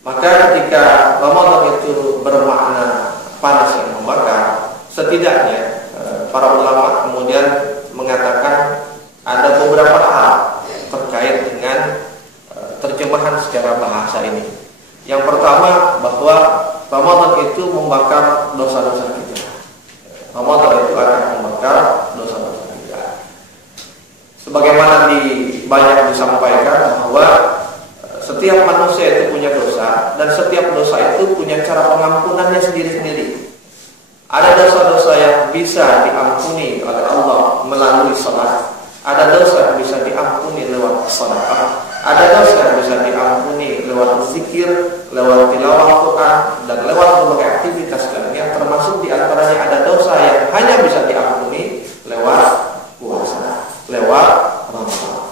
Maka ketika Ramadan itu bermakna panas setidaknya para ulama kemudian mengatakan ada beberapa hal terkait dengan terjemahan secara bahasa ini. Yang pertama, bahwa Ramadan itu membakar dosa-dosa kita. Ramadan itu akan membakar dosa-dosa kita. Sebagaimana banyak disampaikan bahwa setiap manusia itu punya dosa, dan setiap dosa itu punya cara pengampunannya sendiri-sendiri. Ada dosa-dosa yang bisa diampuni oleh Allah melalui salat. Ada dosa yang bisa diampuni lewat sedekah. Ada dosa yang bisa diampuni lewat zikir, lewat tilawah Quran, dan lewat berbagai aktivitas lainnya. Termasuk diantaranya ada dosa yang hanya bisa diampuni lewat puasa, lewat Ramadan.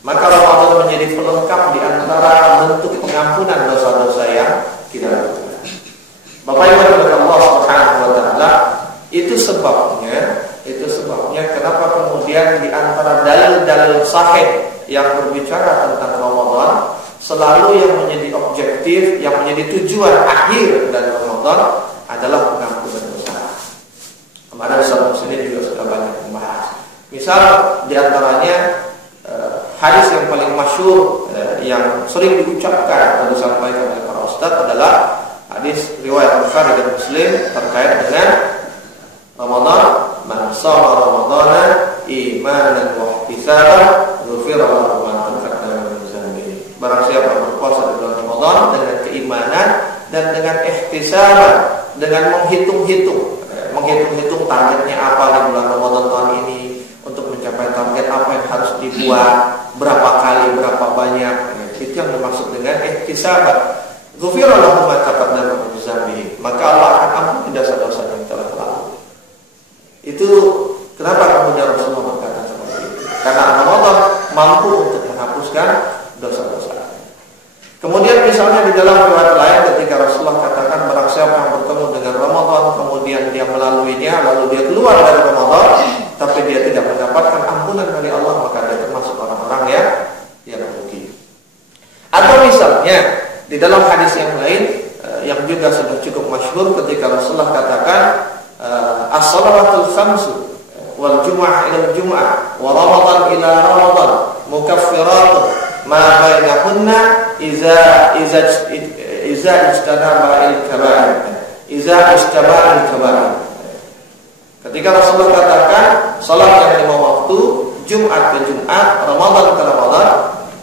Maka Ramadan menjadi pelengkap di antara bentuk pengampunan dosa-dosa yang kita lakukan. Bapak Ibu yang Allah Subhanahu wa taala, itu sebabnya kenapa kemudian di antara dalil-dalil sahih yang berbicara tentang Ramadan, selalu yang menjadi objektif, yang menjadi tujuan akhir dari Ramadan adalah pengampunan dosa. Kemarin Ustaz Muslim juga sudah banyak membahas. Misal di antaranya hadis yang paling masyhur yang sering diucapkan atau disampaikan oleh para ustaz adalah hadis riwayat Bukhari dan Muslim terkait dengan Ramadan. Man shoma Ramadana imanan wa ihtisaban ghufira lahu ma taqaddama min dhanbihi. Barang siapa yang berpuasa di bulan Ramadan dengan keimanan dan dengan ihtisaban, dengan menghitung targetnya apa di bulan Ramadan tahun ini, untuk mencapai target apa yang harus dibuat, berapa kali, berapa banyak. Itu yang dimaksud dengan ihtisaban. Ghufira lahu ma taqaddama min dhanbihi. Maka Allah akan ampuni dosa-dosa yang telah lalu. Itu kenapa kemudian Rasulullah berkata seperti itu? Karena Ramadan mampu untuk menghapuskan dosa-dosa. Kemudian misalnya di dalam riwayat lain ketika Rasulullah katakan barang siapa yang bertemu dengan Ramadan kemudian dia melaluinya, lalu dia keluar dari Ramadan tapi dia tidak mendapatkan ampunan dari Allah, maka dia termasuk orang-orang yang rugi. Atau misalnya di dalam hadis yang lain yang juga sudah cukup masyhur ketika Rasulullah katakan as-salawatul khamsu wal jumu'ah ila jumu'ah wa ramadan ila ramadan mukaffiratun ma bainahunna iza ijtanaba al-kaba'ir. Ketika Rasulullah katakan salat yang 5 waktu, Jumat ke Jumat, Ramadan ke Ramadan,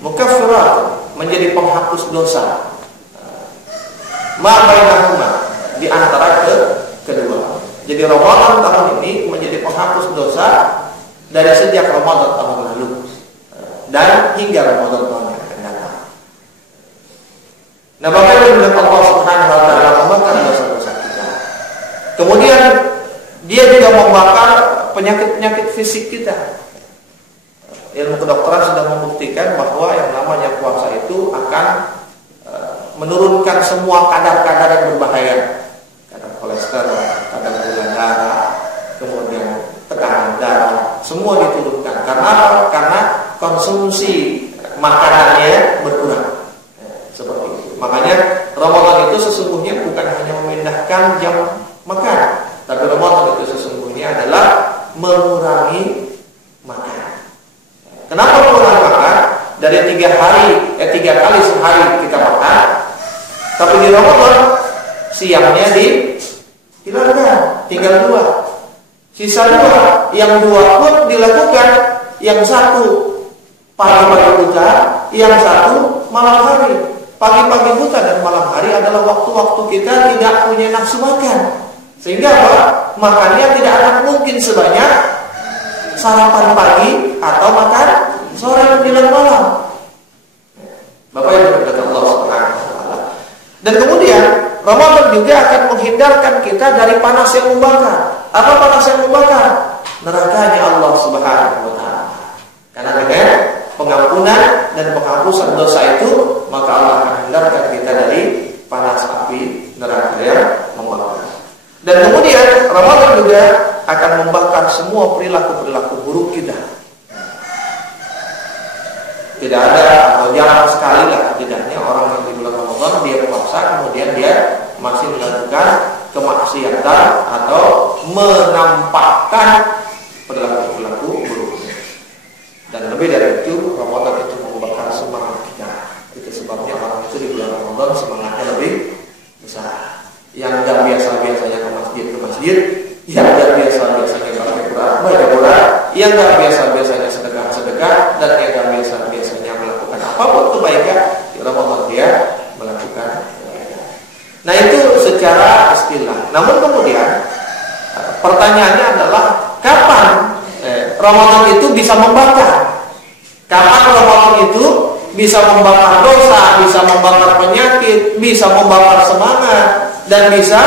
mukaffiratun, menjadi penghapus dosa. Ma bainahunna, di antara kedua. Jadi Ramadan tahun ini menjadi penghapus dosa dari sejak Ramadan tahun lalu dan hingga Ramadan tahun yang akan datang. Nah, bagaimana Allah Subhanahu wa taala membakar dosa-dosa kita. Kemudian dia juga membakar penyakit-penyakit fisik kita. Ilmu kedokteran sudah membuktikan bahwa yang namanya puasa itu akan menurunkan semua kadar-kadar yang berbahaya. Kadar kolesterol, kadar gula darah, kemudian tekanan darah, semua diturunkan. Karena apa? Karena konsumsi makanannya berkurang. Seperti itu. Makanya Ramadan itu sesungguhnya bukan hanya memindahkan jam makan, tapi Ramadan itu sesungguhnya adalah mengurangi makan. Kenapa mengurangi makan? Dari 3 kali sehari kita makan, tapi di Ramadan siangnya dihilangkan, tinggal 2. Sisa 2, yang 2 pun dilakukan, yang 1 pagi-pagi buta, yang 1 malam hari. Pagi-pagi buta dan malam hari adalah waktu-waktu kita tidak punya nafsu makan. Sehingga apa? Makannya tidak akan mungkin sebanyak sarapan pagi atau makan sore menjelang malam. Bapak Ibu berkata Allah Subhanahu wa taala. Dan kemudian Ramadan juga akan menghindarkan kita dari panas yang membakar. Apa panas yang membakar? Nerakanya Allah Subhanahu wa taala. Karena dengan pengampunan dan penghapusan dosa itu, maka Allah akan hindarkan kita dari panas api neraka yang membakar. Dan kemudian Ramadan juga akan membakar semua perilaku-perilaku buruk kita. Tidak ada atau jarang sekali lah tidaknya orang yang di bulan Ramadan dia puasa kemudian dia masih melakukan kemaksiatan atau menampakkan perilaku-perilaku buruknya. Dan lebih dari itu, Ramadan itu membakar semangat kita. Itu sebabnya orang itu di bulan Ramadan semangatnya lebih besar. Yang gak biasa-biasanya ke masjid, yang gak biasa-biasanya baca Quran, yang gak biasa-biasanya sedekah, dan yang gak biasa-biasanya melakukan apapun kebaikan, di Ramadan dia melakukan kebaikan. Nah itu secara istilah. Namun kemudian pertanyaannya adalah kapan Ramadan itu bisa membakar? Kapan Ramadan itu bisa membakar dosa, bisa membakar penyakit, bisa membakar semangat, dan bisa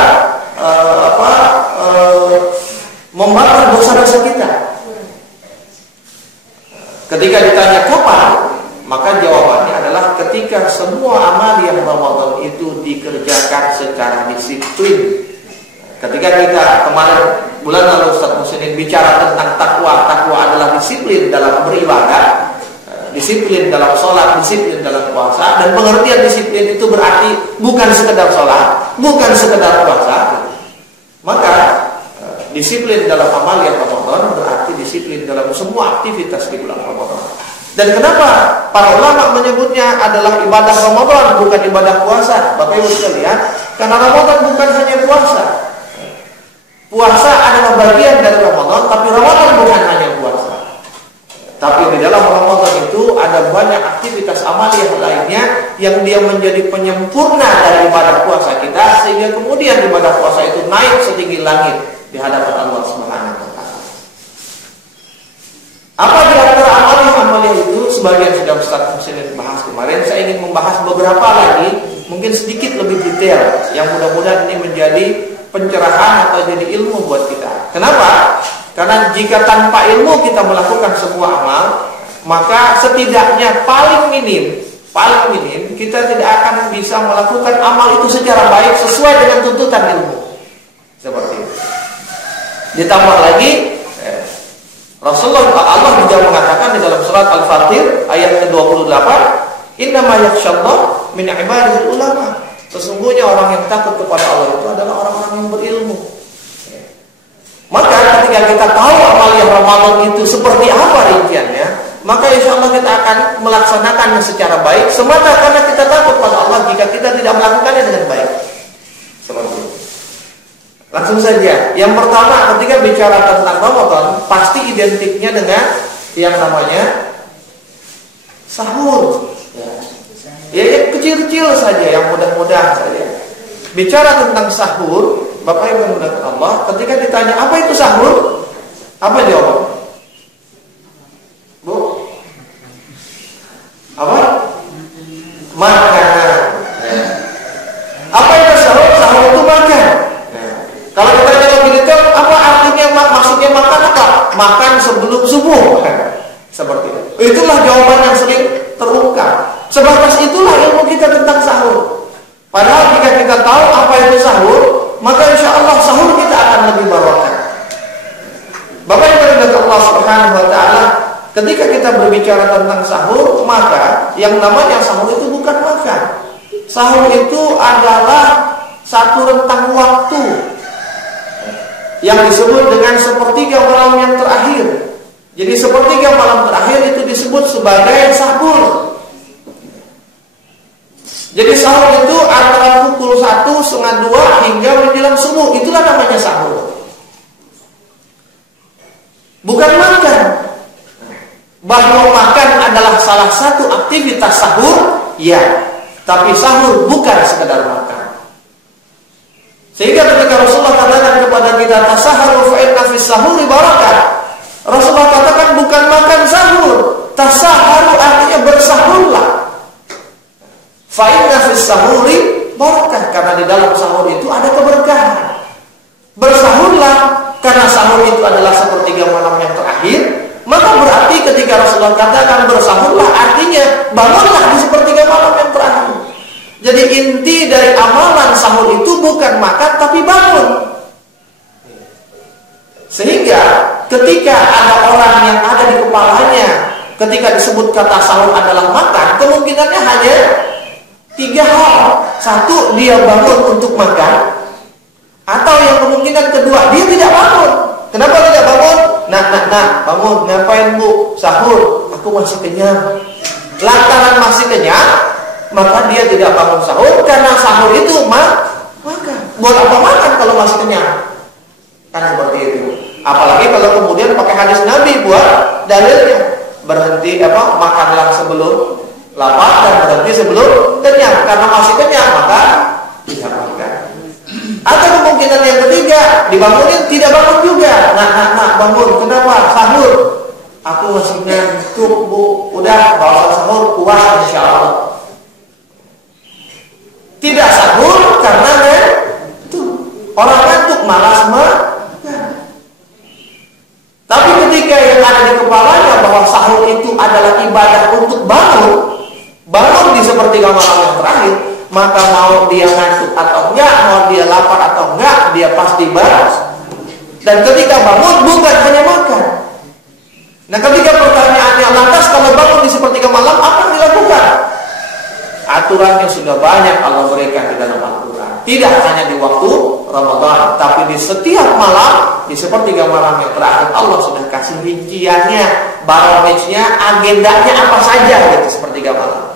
membakar dosa-dosa kita? Ketika ditanya kapan, maka jawabannya adalah ketika semua amal yang Ramadan itu dikerjakan secara disiplin. Ketika kita kemarin bulan lalu Ustaz Muslimin bicara tentang takwa adalah disiplin dalam beribadah, disiplin dalam sholat, disiplin dalam puasa. Dan pengertian disiplin itu berarti bukan sekedar sholat, bukan sekedar puasa. Maka disiplin dalam amal yang Ramadan berarti disiplin dalam semua aktivitas di bulan Ramadan. Dan kenapa para ulama menyebutnya adalah ibadah Ramadan, bukan ibadah puasa? Bapak Ibu sekalian, karena Ramadan bukan hanya puasa. Puasa adalah bagian dari Ramadan, tapi Ramadan bukan hanya puasa. Tapi di dalam Ramadan itu ada banyak aktivitas amaliyah lainnya yang dia menjadi penyempurna dari ibadah puasa kita, sehingga kemudian ibadah puasa itu naik setinggi langit di hadapan Allah Subhanahu wa taala. Apa di antara amaliyah itu? Sebagian sudah Ustaz Muslimin bahas kemarin. Saya ingin membahas beberapa lagi, mungkin sedikit lebih detail, yang mudah-mudahan ini menjadi pencerahan atau jadi ilmu buat kita. Kenapa? Karena jika tanpa ilmu kita melakukan sebuah amal, maka setidaknya paling minim kita tidak akan bisa melakukan amal itu secara baik sesuai dengan tuntutan ilmu. Seperti itu. Ditambah lagi Allah juga mengatakan di dalam surat Al-Fatir ayat ke-28, "Innama yakhshallah min ibadihil ulama." Sesungguhnya orang yang takut kepada Allah itu adalah orang-orang yang berilmu. Maka ketika kita tahu amaliyah Ramadan itu seperti apa rinciannya, maka insya Allah kita akan melaksanakannya secara baik semata karena kita takut pada Allah jika kita tidak melakukannya dengan baik. Seperti itu. Langsung saja. Yang pertama, ketika bicara tentang Ramadan, pasti identiknya dengan yang namanya sahur. Ya, yang kecil-kecil saja, yang mudah-mudah saja. Bicara tentang sahur, Bapak Ibu yang mudah Allah, ketika ditanya apa itu sahur, apa jawaban? Bu? Apa? Makanan. Apa itu sahur? Sahur itu makan. Kalau kita jawab begitu, apa artinya maksudnya makan apa? Makan sebelum subuh. Seperti itu. Itulah jawaban yang sering terungkap. Sebatas itulah ilmu kita tentang sahur. Padahal jika kita tahu apa itu sahur, maka insya Allah sahur kita akan lebih barokah. Bapak Ibu yang Allah Subhanahu wa taala, ketika kita berbicara tentang sahur, maka yang namanya sahur itu bukan makan. Sahur itu adalah satu rentang waktu yang disebut dengan sepertiga malam yang terakhir. Jadi sepertiga malam terakhir itu disebut sebagai sahur. Jadi sahur itu antara pukul 1, setengah 2 hingga menjelang subuh. Itulah namanya sahur. Bukan makan. Bahwa makan adalah salah satu aktivitas sahur, ya. Tapi sahur bukan sekedar makan. Sehingga ketika Rasulullah katakan kepada kita, tasaharu fa inna fis sahuri barakah. Rasulullah katakan bukan makan sahur. Tasaharu artinya bersahurlah. Fa inna fis sahuri barakah, karena di dalam sahur itu ada keberkahan. Bersahurlah karena sahur itu adalah sepertiga malam yang terakhir. Maka berarti ketika Rasulullah katakan bersahurlah, artinya bangunlah di sepertiga malam yang terakhir. Jadi inti dari amalan sahur itu bukan makan tapi bangun. Sehingga ketika ada orang yang ada di kepalanya ketika disebut kata sahur adalah makan, kemungkinannya hanya 3 hal. 1, dia bangun untuk makan. Atau yang kemungkinan kedua, dia tidak bangun. Kenapa tidak bangun? Nak, bangun. Ngapain bu? Sahur. Aku masih kenyang. Lantaran masih kenyang, maka dia tidak bangun sahur. Karena sahur itu makan. Buat apa makan kalau masih kenyang? Kan seperti itu. Apalagi kalau kemudian pakai hadis Nabi buat dalilnya. Berhenti makanlah sebelum lapar dan berhenti sebelum kenyang. Karena masih kenyang maka tidak makan. Atau kemungkinan yang ketiga, dibangunin tidak bangun juga. Nak, bangun. Kenapa? Sahur. Aku masih ngantuk bu. Udah bawa sahur puas insya Allah. Tidak sahur karena itu orang ngantuk malas Tapi ketika yang ada di kepalanya bahwa sahur itu adalah ibadah untuk bangun di sepertiga malam yang terakhir, maka mau dia ngantuk atau enggak, mau dia lapar atau enggak, dia pasti balas. Dan ketika bangun bukan hanya makan. Nah, ketika pertanyaannya, lantas kalau bangun di sepertiga malam apa yang dilakukan? Aturannya sudah banyak Allah berikan di dalam Al-Quran. Tidak hanya di waktu Ramadan, tapi di setiap malam, di sepertiga malam yang terakhir Allah sudah kasih rinciannya, baromejnya, agendanya apa saja gitu sepertiga malam.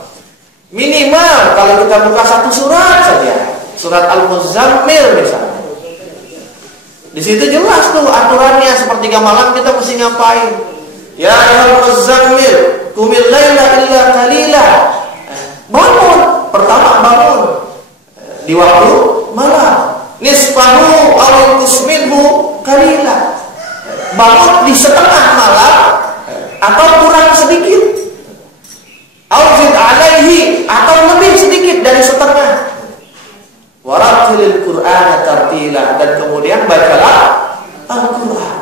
Minimal kalau kita buka satu surat saja, surat Al-Muzammil misalnya. Di situ jelas tuh aturannya sepertiga malam kita mesti ngapain. Ya Al-Muzammil, qumil laila illa qalila. Bangun, pertama bangun di waktu malam. Nisfahu aw inqus minhu qalila. Bangun di setengah malam atau kurang sedikit. Aw zid alaihi atau lebih sedikit dari setengah. Warattilil Qur'ana tartila, dan kemudian bacalah Al-Qur'an.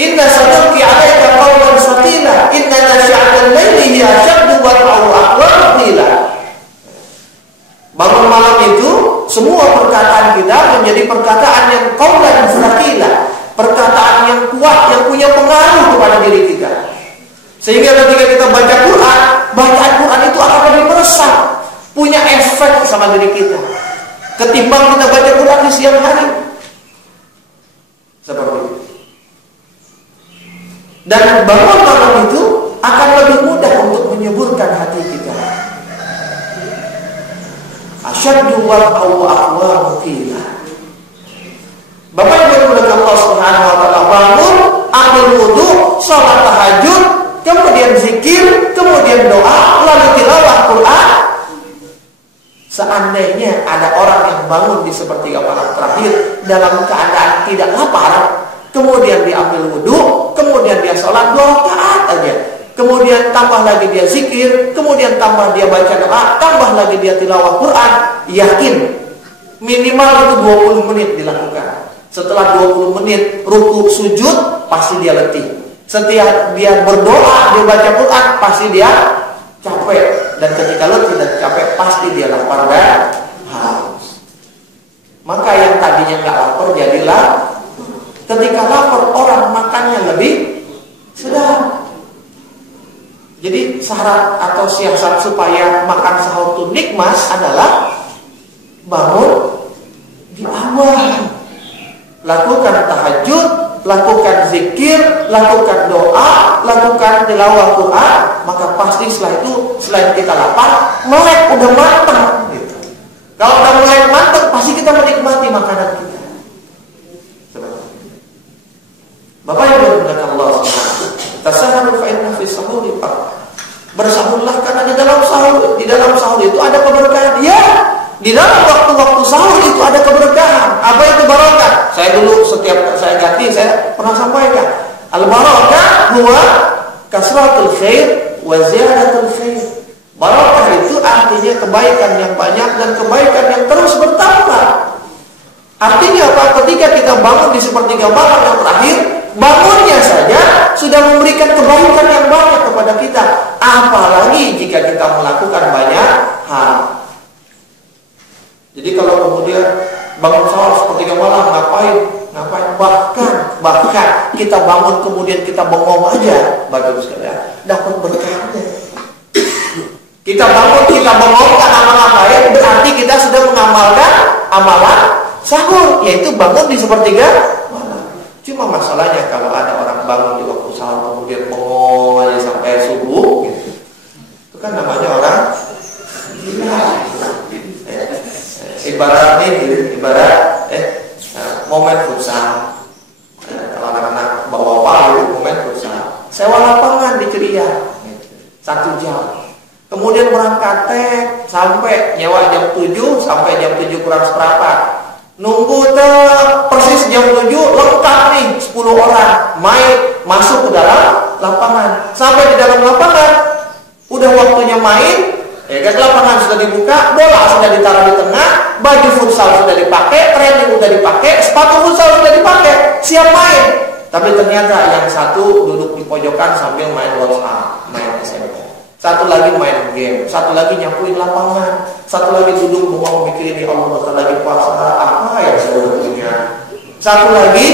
Inna sanulqi 'alaika qawlan tsaqila, inna nashi'atal laili hiya ashaddu wat'u aqwa qila. Bangun malam itu semua perkataan kita menjadi perkataan yang qawlan tsaqila, perkataan yang kuat yang punya pengaruh kepada diri kita. Sehingga ketika kita baca Quran, bacaan Quran itu akan lebih meresap, punya efek sama diri kita ketimbang kita baca Quran di siang hari. Seperti itu. Dan bangun malam itu akan lebih mudah untuk menyuburkan hati kita. Asyaddu wa'u aqwa qila. Bapak Ibu yang Allah Subhanahu wa taala, bangun, ambil wudu, salat tahajud, kemudian zikir, kemudian doa, lalu tilawah Quran. Seandainya ada orang yang bangun di sepertiga malam terakhir dalam keadaan tidak lapar, kemudian dia ambil wudu, kemudian dia sholat 2 rakaat aja, kemudian tambah lagi dia zikir, kemudian tambah dia baca doa, tambah lagi dia tilawah Quran, yakin minimal itu 20 menit dilakukan. Setelah 20 menit ruku sujud, pasti dia letih. Setiap dia berdoa, dia baca Quran, pasti dia capek. Dan ketika letih dan capek, pasti dia lapar dan haus. Maka yang tadinya nggak lapar jadilah. Ketika lapar, orang makannya lebih sedap. Jadi syarat atau siasat supaya makan sahur itu nikmat adalah bangun di awal, lakukan tahajud, lakukan zikir, lakukan doa, lakukan tilawah Quran, maka pasti setelah itu, selain kita lapar, melek udah matang gitu. Kalau udah mulai matang, pasti kita menikmati makanan kita. Bapak Ibu yang dimuliakan Allah Subhanahu, tasaharu fa inna fi sahuri barakah. Bersahurlah karena di dalam sahur itu ada keberkahan. Ya, di dalam waktu-waktu sahur itu ada keberkahan. Apa itu barakah? Saya dulu setiap saya ganti saya pernah sampaikan. Al-barakah huwa kasratul khair wa ziyadatul khair. Barakah itu artinya kebaikan yang banyak dan kebaikan yang terus bertambah. Artinya apa? Ketika kita bangun di sepertiga malam yang terakhir, bangunnya saja sudah memberikan kebaikan yang banyak kepada kita. Apalagi jika kita melakukan banyak hal. Jadi kalau kemudian bangun sahur sepertiga malam, ngapain? Bahkan kita bangun kemudian kita bengong aja, bagus sekalian, dapat berkahnya. Kita bangun, kita bengong, karena ngapain? Berarti kita sudah mengamalkan amalan sahur, yaitu bangun di sepertiga malam. Cuma masalahnya kalau ada orang bangun di waktu sahur kemudian bengong aja sampai subuh gitu, itu kan namanya orang gila. Ibarat momen futsal. Kalau anak-anak bawa palu momen futsal, sewa lapangan di Ceria 1 jam. Kemudian berangkat sampai nyewa jam 7 sampai jam 7 kurang seperempat. Nunggu persis jam 7 lengkap nih 10 orang main masuk ke dalam lapangan. Sampai di dalam lapangan udah waktunya main. Ya kan, lapangan sudah dibuka, bola sudah ditaruh di tengah, baju futsal sudah dipakai, training sudah dipakai, sepatu futsal sudah dipakai, siap main. Tapi ternyata yang satu duduk di pojokan sambil main WhatsApp, main SMS. Satu lagi main game, satu lagi nyapuin lapangan, satu lagi duduk mau mikirin ya Allah, satu lagi puasa apa ya sebetulnya. Satu lagi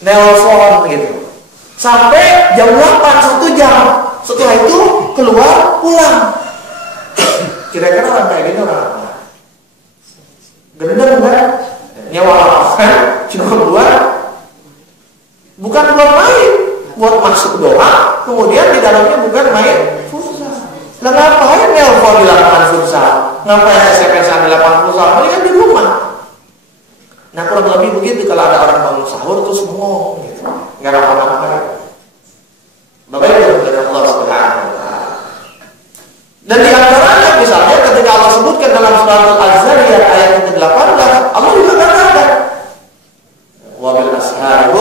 nelpon gitu. Sampai jam 8 1 jam. Setelah itu keluar pulang. Kira-kira orang kayak gini orang apa? Gendeng kan? Nyawa lapangan cuma bukan buat main, buat masuk doa, kemudian di dalamnya bukan main futsal. Lah ngapain nelpon di lapangan futsal? Ngapain SMS-an di lapangan futsal? Ini kan di rumah. Nah kurang lebih begitu kalau ada orang bangun sahur terus ngomong gitu, nggak apa-apa. Bapak Ibu dari Allah Subhanahu wa Ta'ala. Dan di antaranya misalnya ketika Allah sebutkan dalam surat Al-Zariyat ayat ke-18, Allah juga katakan wa bil ashari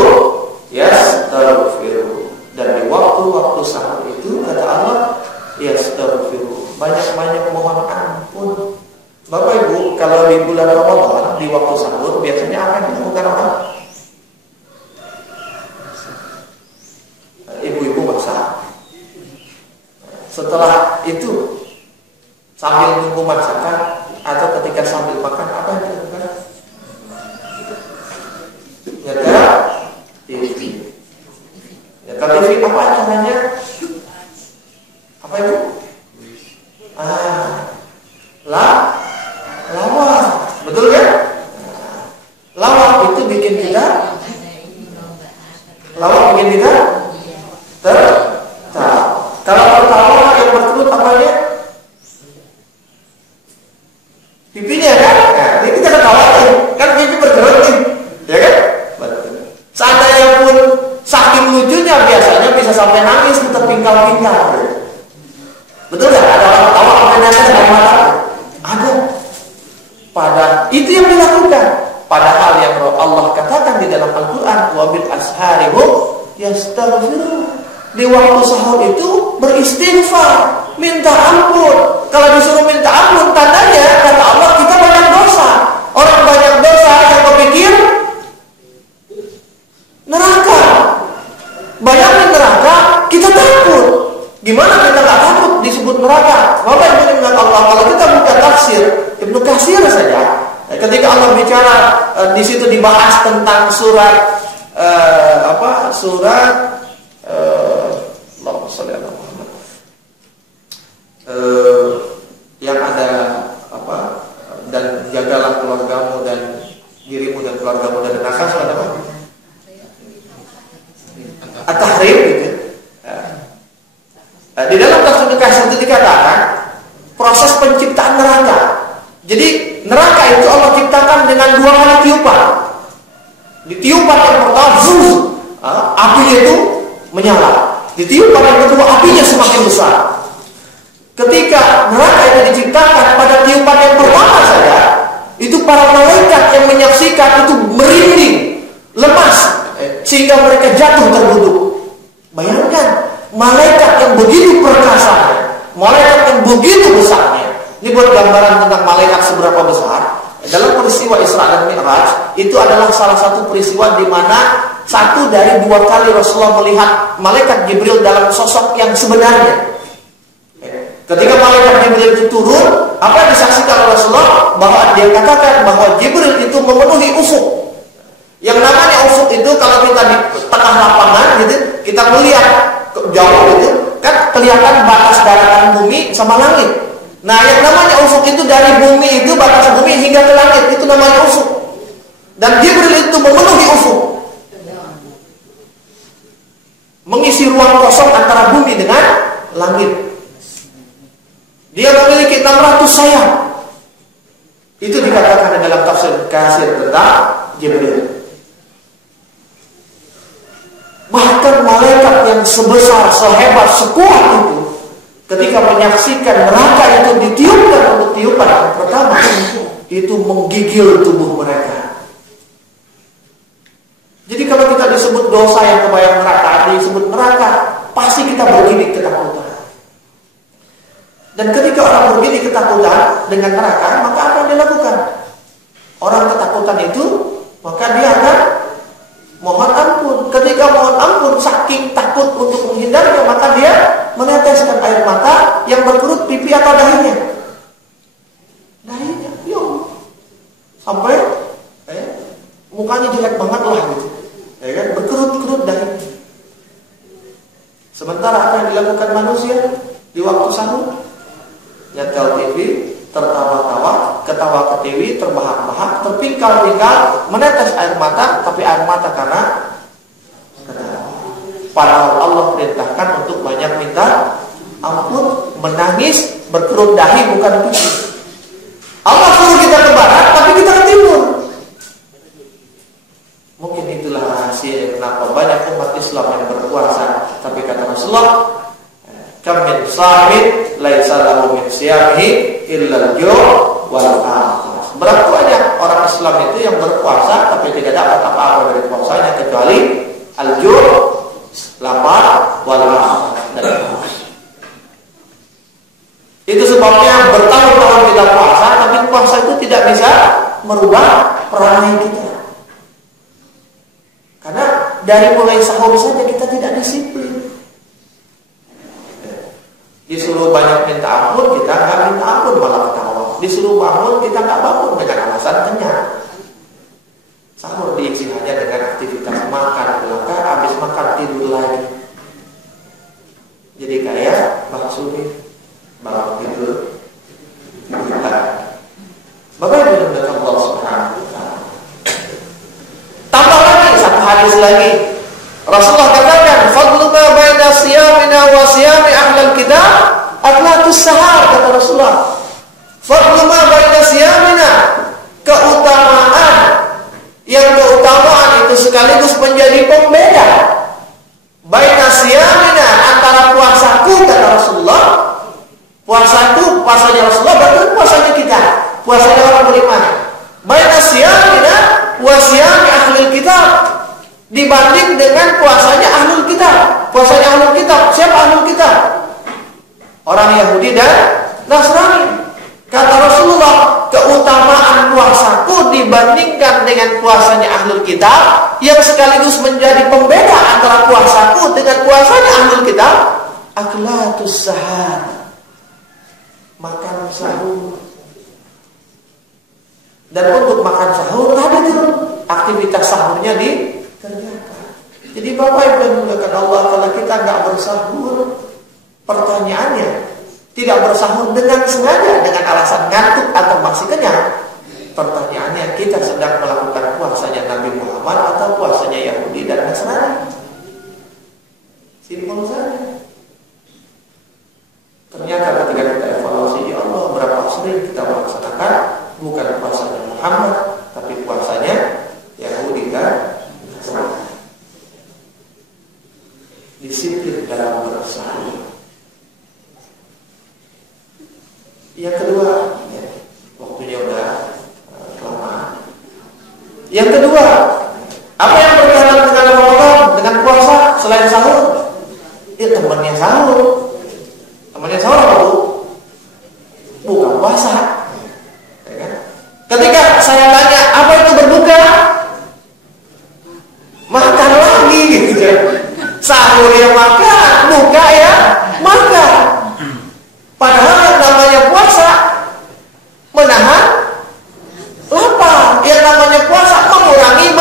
yastaghfiru, dan di waktu-waktu sahur itu kata Allah yastaghfiru, banyak-banyak mohon ampun. Bapak Ibu, kalau di bulan Ramadan di waktu sahur biasanya apa yang dilakukan orang? Ibu-ibu masak. Setelah itu sambil nunggu masakan atau ketika sambil makan apa yang dilakukan? Nyetel TV. Nyetel TV apa caranya? Apa itu? Lawak. Betul kan? Lawak itu bikin kita tertawa. Kalau tertawa yang berkerut apanya? Pipinya kan? Nah, ini kita ketawain. Kan pipi berkerut nih. Ya kan? Betul. Seandainya pun saking lucunya biasanya bisa sampai nangis tetap pingkal-pingkal. Betul gak? Ada orang ketawa sampai nangis sampai marah. Ada. Itu yang dilakukan. Padahal yang Allah katakan di dalam Al-Quran wa bil ashari hum yastaghfirun. Di waktu sahur itu beristighfar, minta ampun. Kalau disuruh minta ampun, tandanya kata Allah kita banyak dosa. Orang banyak dosa yang kepikir neraka. Banyak di neraka, kita takut. Gimana kita nggak takut disebut neraka? Bapak Ibu ingat Allah, kalau kita buka tafsir Ibnu Katsir saja, ketika Allah bicara di situ dibahas tentang surat Allahumma shalli ala Muhammad, yang ada dan jagalah keluargamu dan dirimu dan keluargamu dari neraka, surat apa? At-Tahrim gitu. Di dalam tafsir Ibnu Katsir itu dikatakan proses penciptaan neraka. Jadi neraka itu Allah ciptakan dengan 2 kali tiupan. Di tiupan yang pertama, apinya itu menyala. Di tiupan yang kedua, apinya semakin besar. Ketika neraka itu diciptakan, pada tiupan yang pertama saja, itu para malaikat yang menyaksikan itu merinding, lemas, sehingga mereka jatuh terduduk. Bayangkan, malaikat yang begitu perkasanya, malaikat yang begitu besarnya. Ini buat gambaran tentang malaikat seberapa besar. Dalam peristiwa Isra dan Mi'raj, itu adalah salah satu peristiwa di mana 1 dari 2 kali Rasulullah melihat malaikat Jibril dalam sosok yang sebenarnya. Ketika malaikat Jibril itu turun, apa yang disaksikan oleh Rasulullah? Bahwa dia katakan bahwa Jibril itu memenuhi ufuk. Yang namanya ufuk itu kalau kita di tengah lapangan gitu, kita melihat jauh gitu, kan kelihatan batas daratan bumi sama langit. Nah, yang namanya ufuk itu dari bumi itu, batas bumi hingga ke langit, itu namanya ufuk. Dan Jibril itu memenuhi ufuk, mengisi ruang kosong antara bumi dengan langit. Dia memiliki 600 sayap. Itu dikatakan dalam tafsir Katsir tentang Jibril. Bahkan malaikat yang sebesar, sehebat, sekuat itu, ketika menyaksikan neraka itu ditiupkan untuk tiupan yang pertama, itu menggigil tubuh mereka. Jadi kalau kita disebut dosa yang kebayang neraka, disebut neraka, pasti kita bergidik ketakutan. Dan ketika orang bergidik ketakutan dengan neraka, maka apa yang dilakukan? Orang ketakutan itu, maka dia akan mohon ampun. Ketika mohon ampun, saking takut untuk menghindarnya, maka dia meneteskan air mata yang berkerut pipi atau dahinya. Dahinya, yo, sampai mukanya jelek banget lah gitu, ya kan, berkerut-kerut dahinya. Sementara apa yang dilakukan manusia di waktu sahur? Nyetel TV, tertawa-tawa, ketawa ke TV, terbahak-bahak, terpingkal-pingkal, menetes air mata, tapi air mata karena ketawa. Padahal Allah perintahkan untuk banyak minta ampun, menangis, berkerut dahi, bukan pipi. Allah suruh kita ke barat, tapi kita ke timur. Mungkin itulah rahasia kenapa banyak umat Islam yang berpuasa. Tapi kata Rasulullah, kam min shahid laisa lahu min siyamihi illa al-ju' wal 'athas. Berapa banyak orang Islam itu yang berpuasa tapi tidak dapat apa-apa dari puasanya kecuali al-ju', lapar, wal 'athas, dan haus. Itu sebabnya bertahun-tahun kita puasa, tapi puasa itu tidak bisa merubah perangai kita. Karena dari mulai sahur saja kita tidak disiplin. Disuruh banyak minta ampun, kita nggak minta ampun, malah ketawa. Disuruh bangun, kita nggak bangun dengan alasan kenyang. Sahur diisi hanya dengan aktivitas makan, maka habis makan tidur lagi. Jadi kayak bakso bangun tidur. Bapak Ibu yang Allah Subhanahu wa Ta'ala. Tambah lagi satu hadis lagi. Rasulullah katakan, fadlu ma baina siyamina wa siyami ahlul kitab atlatus sahar, kata Rasulullah. Fadlu ma baina siyamina, keutamaan itu sekaligus menjadi pembeda baina siyamina, antara puasaku, kata Rasulullah. Puasaku, puasanya Rasulullah, berarti puasanya kita, puasanya orang beriman. Baina siyamina wa siyami ahlul kitab, dibanding dengan puasanya ahlul kitab. Puasanya ahlul kitab, siapa ahlul kitab? Orang Yahudi dan Nasrani. Kata Rasulullah, keutamaan puasaku dibandingkan dengan puasanya ahlul kitab, yang sekaligus menjadi pembeda antara puasaku dengan puasanya ahlul kitab, aklatus sahar, makan sahur. Dan untuk makan sahur tadi itu aktivitas sahurnya dikerjakan. Jadi Bapak Ibu yang dimuliakan Allah, kalau kita nggak bersahur, pertanyaannya, tidak bersahur dengan sengaja, dengan alasan ngantuk atau masih kenyang, pertanyaannya, kita sedang melakukan puasanya Nabi Muhammad atau puasanya Yahudi dan Nasrani? Simpel saja. Ternyata ketika kita evaluasi, ya Allah, berapa sering kita melaksanakan bukan puasanya Muhammad, tapi puasanya Yahudi dan Nasrani. Disiplin dalam bersahur. Yang kedua, ya, waktunya udah lama. Yang kedua, apa yang berkaitan dengan Ramadan, dengan puasa selain sahur? Ya temannya sahur. Temannya sahur apa bu? Buka puasa. Ya kan? Ketika saya tanya apa itu berbuka, makan lagi gitu. Sahur ya makan, buka ya makan. Padahal yang namanya puasa menahan lapar, yang namanya puasa mengurangi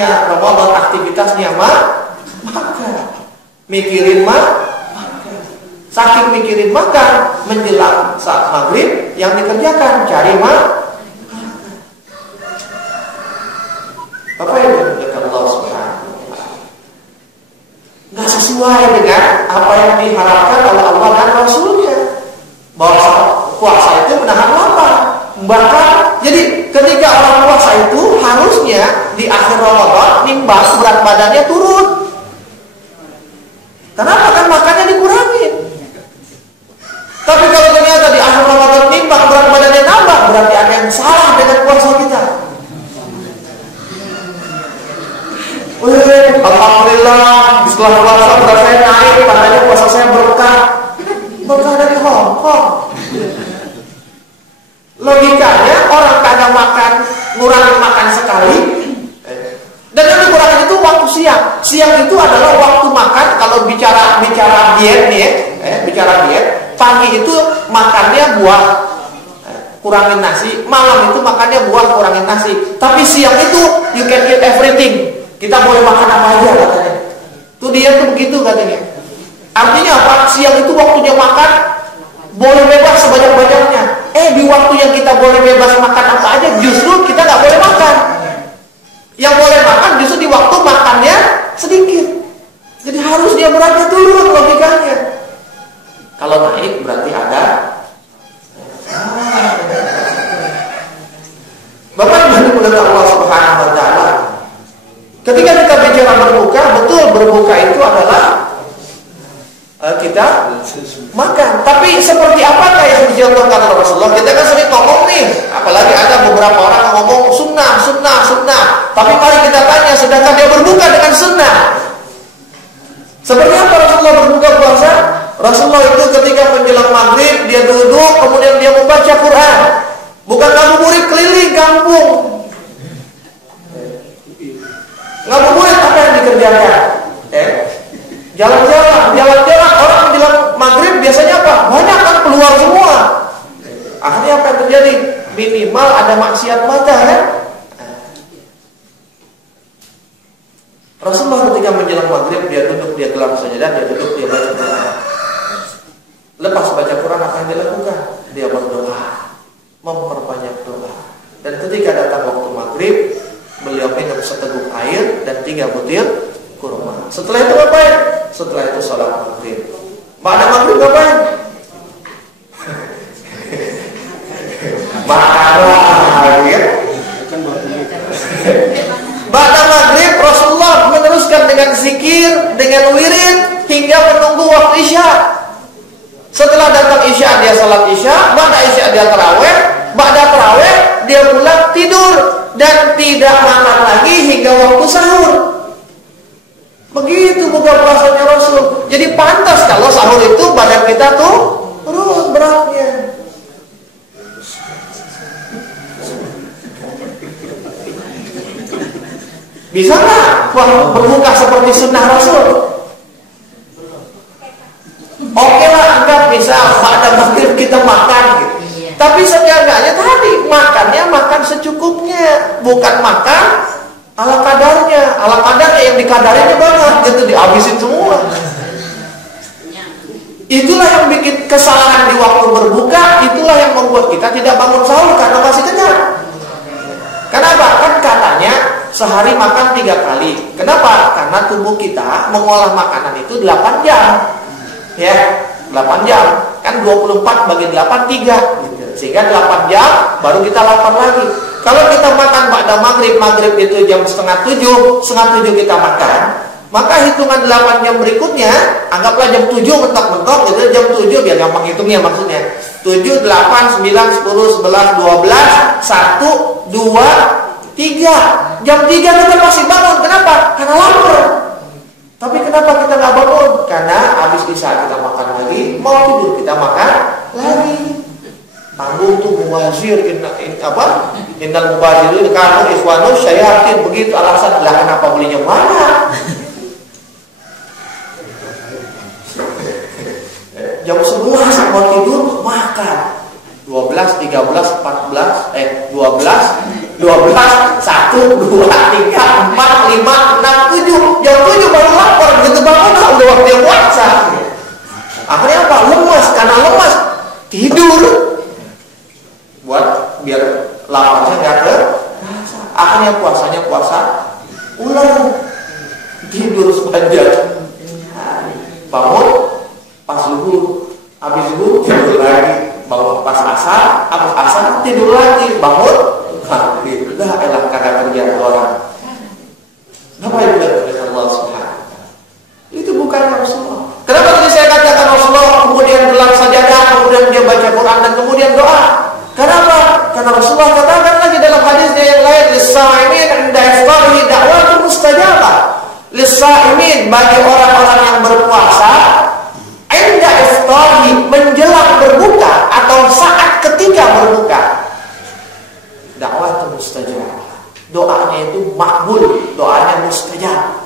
namanya Ramadan aktivitasnya makan. Mikirin makan. Saking mikirin makan, menjelang saat maghrib yang dikerjakan cari makan. Bapak yang dimuliakan Allah Subhanahu wa Ta'ala, nggak sesuai dengan apa yang diharapkan oleh Allah dan Rasulnya. Bahwa puasa itu menahan lapar. Bahkan jadi ketika orang puasa itu harusnya di akhir Ramadan nimbang berat badannya turun. Kenapa? Kan makannya dikurangin. Tapi kalau ternyata di akhir Ramadan nimbang berat badannya nambah, berarti ada yang salah dengan puasa kita. Alhamdulillah, setelah puasa berat saya naik, katanya puasa saya berkah. Berkah dari Hongkong. Logikanya orang kagak makan, ngurangin makan sekali. Dan yang dikurangin itu waktu siang. Siang itu adalah waktu makan. Kalau bicara diet nih, bicara diet, pagi itu makannya buah, kurangin nasi. Malam itu makannya buah, kurangin nasi. Tapi siang itu you can eat everything. Kita boleh makan apa aja katanya. Tuh dia tuh begitu katanya. Artinya apa? Siang itu waktunya makan, boleh bebas sebanyak-banyaknya. Di waktu yang kita boleh bebas makan apa aja, justru kita nggak boleh makan. Yang boleh makan justru di waktu makannya sedikit. Jadi harus dia beratnya turun logikanya. Kalau naik berarti ada. Bapak yang dimuliakan Allah Subhanahu wa Ta'ala, ketika kita bicara berbuka, betul berbuka itu adalah kita makan. Tapi seperti apakah yang dicontohkan oleh Rasulullah? Kita kan sering ngomong nih, apalagi ada beberapa orang yang ngomong sunnah. Tapi mari kita tanya, sedangkan dia berbuka dengan sunnah, seperti apa Rasulullah berbuka puasa? Rasulullah itu ketika menjelang maghrib dia duduk, kemudian dia membaca Quran. Bukan ngabuburit keliling kampung. Ngabuburit apa yang dikerjakan? Jalan-jalan orang menjelang maghrib biasanya apa? Banyak kan keluar semua. Akhirnya apa yang terjadi? Minimal ada maksiat mata kan? Rasulullah ketika menjelang maghrib dia duduk, dia gelar sajadah, dia duduk, dia baca Quran. Lepas baca Quran apa yang dilakukan? Dia berdoa, memperbanyak doa. Dan ketika datang waktu maghrib, beliau minum seteguk air dan 3 butir kurma. Setelah itu ngapain? Setelah itu sholat maghrib. Pada maghrib ngapain? Makan ya? Pada maghrib Rasulullah meneruskan dengan zikir, dengan wirid hingga menunggu waktu isya. Setelah datang isya dia sholat isya, pada isya dia tarawih, pada tarawih dia pulang tidur dan tidak makan lagi hingga waktu sahur. Begitu buka puasanya Rasul. Jadi pantas kalau sahur itu badan kita tuh turun beratnya. Bisa nggak berbuka seperti sunnah Rasul? Oke lah, anggap misal pada maghrib kita makan gitu. Tapi seenggaknya tadi makannya makan secukupnya, bukan makan ala kadarnya. Ala kadarnya yang dikadarinya banget gitu, dihabisin semua. Itulah yang bikin kesalahan di waktu berbuka. Itulah yang membuat kita tidak bangun sahur karena masih kenyang. Kenapa? Kan katanya sehari makan 3 kali. Kenapa? Karena tubuh kita mengolah makanan itu 8 jam. Ya, 8 jam. Kan 24 bagi 8 3 gitu. Sehingga 8 jam baru kita lapar lagi. Kalau kita makan pada maghrib itu jam 6:30, 6:30 kita makan, maka hitungan 8 jam berikutnya, anggaplah jam 7 mentok-mentok gitu, jam 7 biar gampang hitungnya maksudnya. 7, 8, 9, 10, 11, 12, 1, 2, 3. Jam 3 kita masih bangun. Kenapa? Karena lapar. Tapi kenapa kita nggak bangun? Karena habis isya kita makan lagi, mau tidur kita makan lagi. Tanggung tuh mubazir, innal mubazirin kanu ikhwanu syayatin, begitu alasan. Lah kenapa belinya banyak? Jam 11 mau tidur makan. 12, 13, 14, 12, 12, 1, 2, 3, 4, 5, 6, 7. Jam 7 baru lapar, begitu bangun udah waktu puasa. Akhirnya apa? Lemas, karena lemas tidur. Buat biar laparnya nggak terasa. Akhirnya puasanya puasa ulang, tidur sepanjang hari. Bangun pas zuhur, habis zuhur tidur lagi. Bangun pas asar, habis asar tidur lagi. Bangun maghrib. Dah elah kagak kerja orang. Ngapain dengan Allah Subhanahu? Itu bukan Rasulullah. Kenapa tadi saya katakan Rasulullah kemudian gelar sajadah, kemudian dia baca Quran dan kemudian doa? Kenapa? Karena Rasulullah katakan lagi dalam hadisnya yang lain, lis-sha'imin 'inda ifṭarihi da'watun mustajabah. Lis-sha'imin bagi orang-orang yang berpuasa, 'inda ifṭarihi menjelang berbuka atau saat ketika berbuka. Da'watun mustajabah. Doanya itu makbul, doanya mustajab.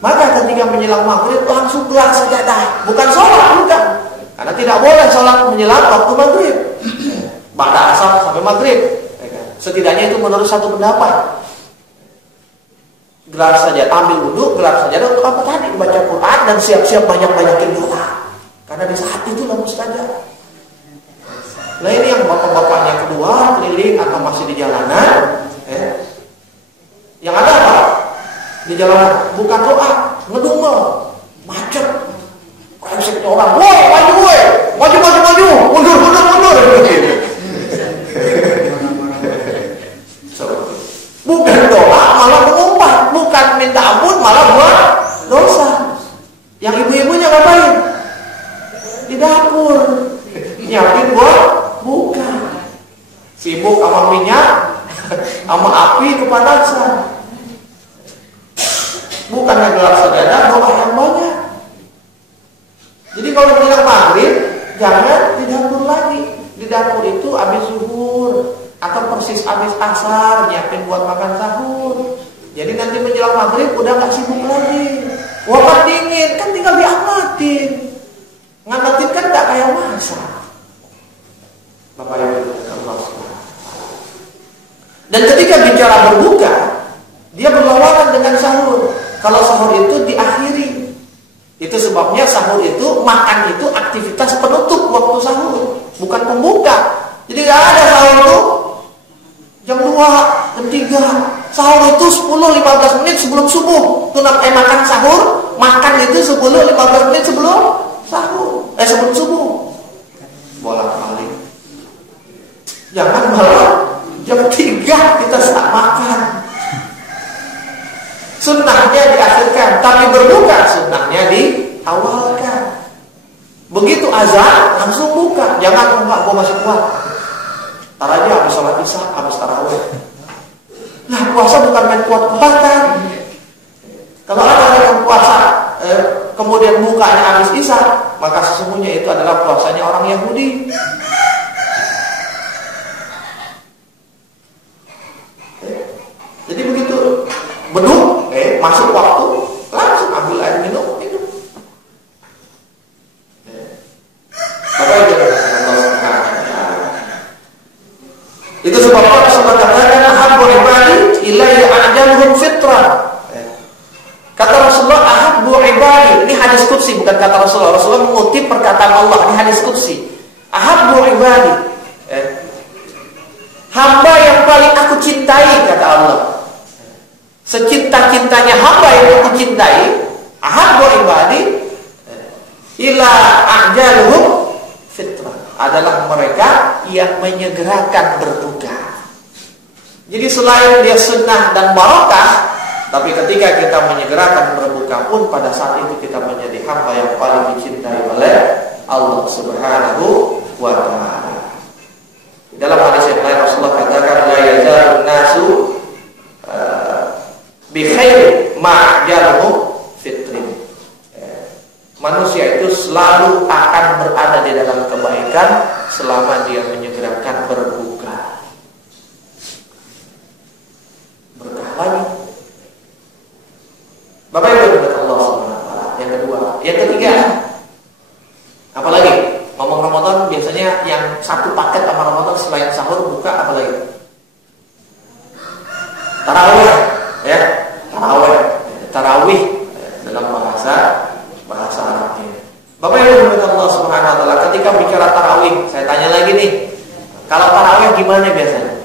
Maka ketika menjelang maghrib langsung gelar sajadah, bukan sholat, bukan. Karena tidak boleh sholat menjelang waktu maghrib. Pada asar sampai maghrib. Setidaknya itu menurut satu pendapat. Gelar sajadah, ambil wudhu, gelar sajadah untuk apa tadi? Baca Quran dan siap-siap banyak-banyakin doa. Karena di saat itulah mustajab. Nah ini yang bapak-bapaknya keluar, keliling atau masih di jalanan. Yang ada apa? Di jalanan bukan doa, ngedumel, macet, brengsek orang, woi maju, mundur, bukan doa, malah mengumpat, bukan minta ampun, malah buat dosa. Yang ibu-ibunya ngapain? Di dapur, nyiapin buat buka, sibuk sama minyak, sama api kepanasan. Bukannya gelar sajadah, doa yang banyak. Jadi kalau menjelang maghrib, jangan di dapur lagi. Di dapur itu habis zuhur atau persis habis asar, nyiapin buat makan sahur. Jadi nanti menjelang maghrib udah gak sibuk lagi. Wabah dingin, kan tinggal diangetin. Ngangetin kan gak kayak masak. Bapak Ibu Allah. Dan ketika bicara berbuka, dia berlawanan dengan sahur. Kalau sahur itu diakhiri. Itu sebabnya sahur itu, makan itu aktivitas penutup waktu sahur, bukan pembuka. Jadi gak ada sahur itu jam 2, jam 3. Sahur itu 10-15 menit sebelum subuh. Itu makan sahur, makan itu 10-15 menit sebelum sahur. Sebelum subuh. Bolak-balik. Jangan malah jam 3 kita saat makan. Sunnahnya diakhirkan, tapi berbuka sunnahnya diawalkan. Begitu azan langsung buka. Jangan enggak, gua masih kuat. Tar aja habis sholat isya, habis tarawih. Nah puasa bukan main kuat-kuatan. Kalau ada orang yang puasa kemudian bukanya habis isya, maka sesungguhnya itu adalah puasanya orang Yahudi. Jadi begitu beduk, masuk waktu, langsung ambil air minum. Bapak Ibu itu sebabnya Rasulullah katakan ahabbu ibadi ilayya a'jaluhum fitrah. Kata Rasulullah ahabbu ibadi, ini hadis qudsi bukan kata Rasulullah. Rasulullah mengutip perkataan Allah, ini hadis qudsi. Ahabbu ibadi, hamba yang paling aku cintai kata Allah. Secinta-cintanya hamba yang aku cintai, ahabbu ibadi ila a'jaluhum fitrah, adalah mereka yang menyegerakan berbuka. Jadi selain dia sunnah dan barokah, tapi ketika kita menyegerakan berbuka pun pada saat itu kita menjadi hamba yang paling dicintai oleh Allah Subhanahu wa ta'ala. Dalam hadis yang lain Rasulullah katakan la yazalun nasu bi khair ma'jaluhu fitrin. Manusia itu selalu akan berada di dalam kebaikan selama dia menyegerakan berbuka. Berkah lagi. Bapak Ibu Allah SWT. Yang kedua, yang ketiga, apalagi ngomong Ramadan biasanya yang satu paket sama Ramadan selain sahur buka apalagi? tarawih, ya, tarawih dalam bahasa Arabnya. Bapak Ibu Allah Subhanahu wa taala, ketika bicara tarawih, saya tanya lagi nih. Kalau tarawih gimana biasanya?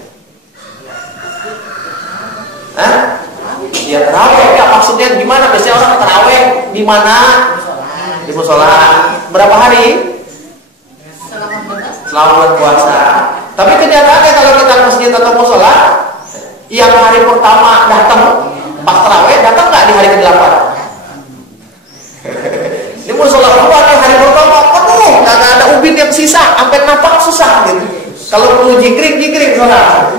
Ya tarawih ya, maksudnya gimana? Biasanya orang tarawih di mana? Di musola. Berapa hari? Selama bulan puasa. Tapi kenyataannya kalau kita ke masjid atau musola, yang hari pertama datang pas tarawih, datang nggak di hari ke-8? Ini musola keluar hari pertama penuh, nggak ada ubin yang sisa, sampai napak susah gitu. Kalau perlu jikring saudara.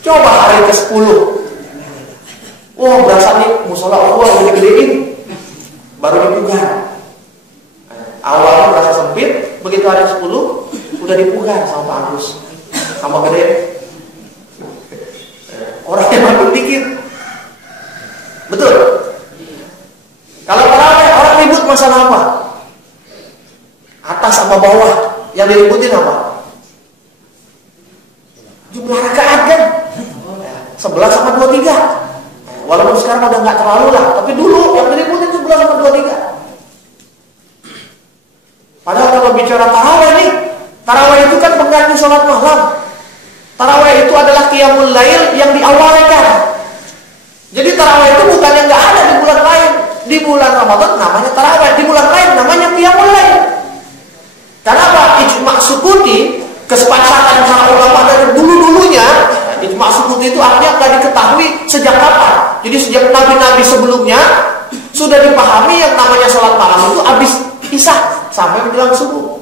Coba hari ke-10. Wah, berasa nih musola keluar gede-gedein, baru dipugar. Awalnya berasa sempit, begitu hari 10 udah dipugar sama Pak Agus, sama gede. Orangnya makin dikit. Betul. Kalau tarawih orang ribut masalah apa? Atas sama bawah. Yang diributin apa? Jumlah rakaat kan? 11 sama 23. Walaupun sekarang udah nggak terlalu lah, tapi dulu yang diributin 11 sama 23. Padahal kalau bicara tarawih nih, tarawih itu kan pengganti sholat malam. Tarawih itu adalah qiyamul lail yang diawalkan. Jadi tarawih itu bukan yang nggak ada di bulan lain. Di bulan Ramadan namanya tarawih, di bulan lain namanya qiyamul lail. Kenapa? Ijma' sukuti, kesepakatan para ulama dari dulu-dulunya. Ijma' sukuti itu artinya nggak diketahui sejak kapan. Jadi sejak nabi-nabi sebelumnya sudah dipahami yang namanya sholat malam itu habis isya sampai menjelang subuh.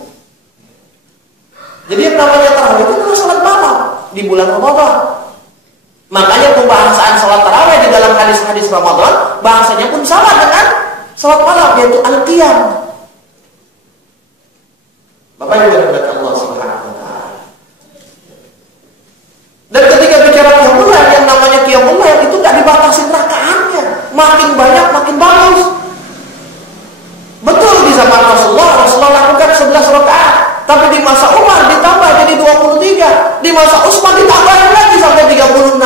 Jadi yang namanya tarawih itu adalah sholat malam di bulan Ramadan. Makanya pembahasan sholat tarawih di dalam hadis-hadis Ramadan bahasanya pun sama dengan sholat malam, yaitu al-qiyam. Bapak Ibu yang Allah Subhanahu wa taala. Dan ketika bicara qiyamul lail, yang namanya qiyamul lail itu enggak dibatasin rakaatnya. Makin banyak makin bagus. Betul di zaman Rasulullah lakukan 11 rakaat. Tapi di masa Umar ditambah jadi 23. Di masa Utsman ditambahin lagi sampai 36.